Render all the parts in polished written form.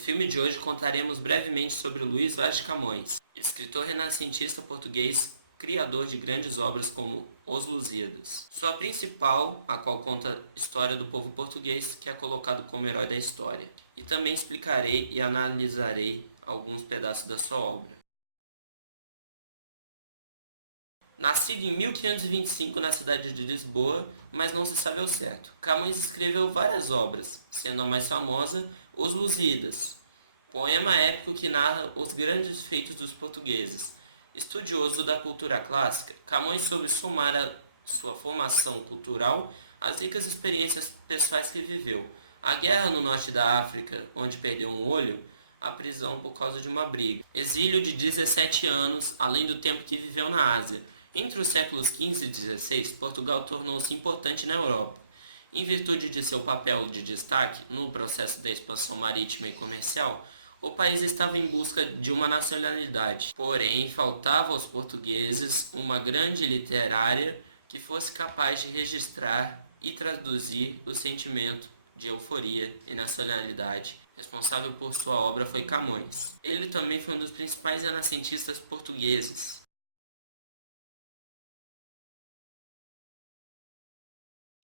filme de hoje contaremos brevemente sobre Luís Vaz de Camões, escritor renascentista português, criador de grandes obras como Os Lusíadas. Sua principal, a qual conta a história do povo português, que é colocado como herói da história. E também explicarei e analisarei alguns pedaços da sua obra. Nascido em 1525 na cidade de Lisboa, mas não se sabe ao certo, Camões escreveu várias obras, sendo a mais famosa Os Lusíadas, poema épico que narra os grandes feitos dos portugueses. Estudioso da cultura clássica, Camões soube somar a sua formação cultural às ricas experiências pessoais que viveu. A guerra no norte da África, onde perdeu um olho, a prisão por causa de uma briga. Exílio de 17 anos, além do tempo que viveu na Ásia. Entre os séculos XV e XVI, Portugal tornou-se importante na Europa. Em virtude de seu papel de destaque no processo da expansão marítima e comercial, o país estava em busca de uma nacionalidade. Porém, faltava aos portugueses uma grande literária que fosse capaz de registrar e traduzir o sentimento de euforia e nacionalidade. Responsável por sua obra foi Camões. Ele também foi um dos principais renascentistas portugueses.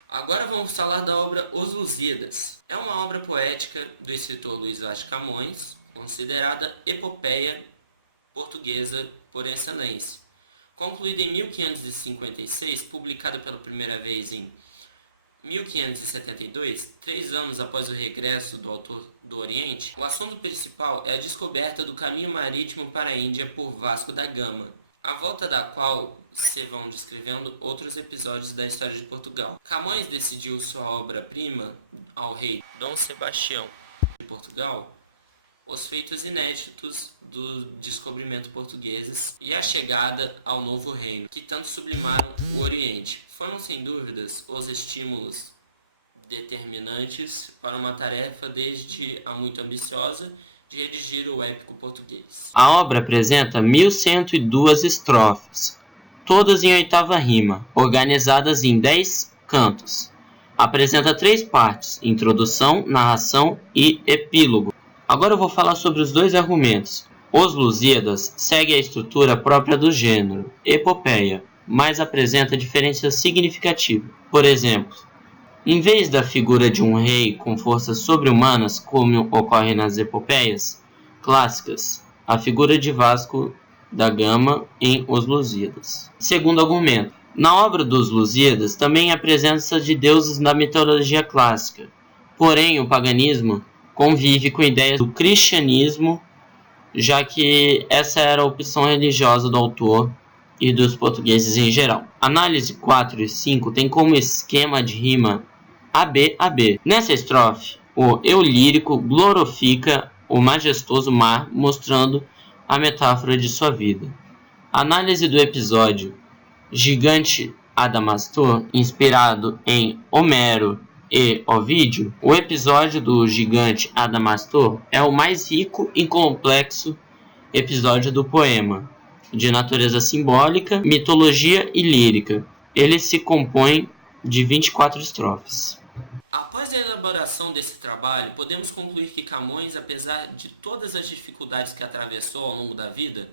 Agora vamos falar da obra Os Lusíadas. É uma obra poética do escritor Luís Vaz de Camões, considerada epopeia portuguesa por excelência. Concluída em 1556, publicada pela primeira vez em 1572, 3 anos após o regresso do autor do Oriente, o assunto principal é a descoberta do caminho marítimo para a Índia por Vasco da Gama, à volta da qual se vão descrevendo outros episódios da história de Portugal. Camões decidiu sua obra-prima ao rei Dom Sebastião de Portugal os feitos inéditos do descobrimento portugueses e a chegada ao novo reino, que tanto sublimaram o Oriente. Foram, sem dúvidas, os estímulos determinantes para uma tarefa desde a muito ambiciosa de redigir o épico português. A obra apresenta 1102 estrofes, todas em oitava rima, organizadas em 10 cantos. Apresenta 3 partes: introdução, narração e epílogo. Agora eu vou falar sobre os 2 argumentos. Os Lusíadas segue a estrutura própria do gênero, epopeia, mas apresenta diferenças significativas. Por exemplo, em vez da figura de um rei com forças sobre-humanas, como ocorre nas epopeias clássicas, a figura de Vasco da Gama em Os Lusíadas. Segundo argumento, na obra dos Lusíadas também há presença de deuses da mitologia clássica, porém o paganismo convive com ideias do cristianismo, já que essa era a opção religiosa do autor e dos portugueses em geral. Análise 4 e 5 tem como esquema de rima AB. Nessa estrofe, o eu lírico glorifica o majestoso mar, mostrando a metáfora de sua vida. Análise do episódio Gigante Adamastor, inspirado em Homero e Ovídio. O episódio do gigante Adamastor é o mais rico e complexo episódio do poema, de natureza simbólica, mitologia e lírica. Ele se compõe de 24 estrofes. Após a elaboração desse trabalho, podemos concluir que Camões, apesar de todas as dificuldades que atravessou ao longo da vida,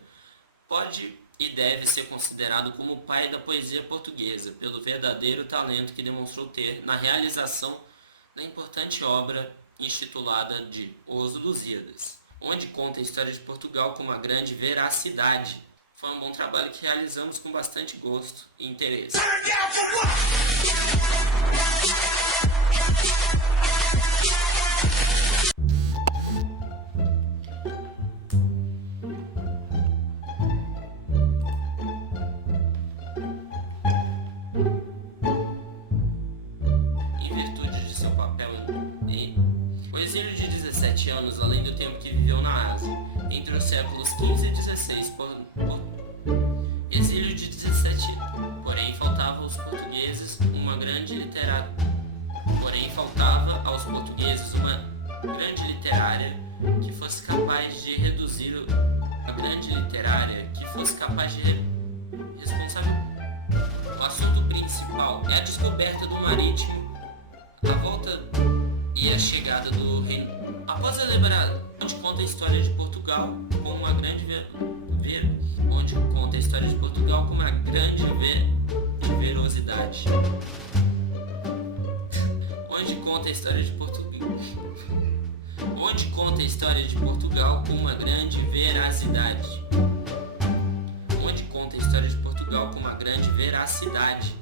pode e deve ser considerado como o pai da poesia portuguesa, pelo verdadeiro talento que demonstrou ter na realização da importante obra intitulada de Os Lusíadas, onde conta a história de Portugal com uma grande veracidade. Foi um bom trabalho que realizamos com bastante gosto e interesse. O exílio de 17 anos, além do tempo que viveu na Ásia, entre os séculos XV e XVI, exílio de 17, porém faltava aos portugueses uma grande literária que fosse capaz de reduzir responsável. O assunto principal é a descoberta do marítimo, a volta e e a chegada do reino. Após elaborar, onde conta a história de Portugal com uma grande onde conta a história de Portugal com uma grande verosidade. Onde conta a história de Portugal. Onde conta a história de Portugal com uma grande veracidade. Onde conta a história de Portugal com uma grande veracidade.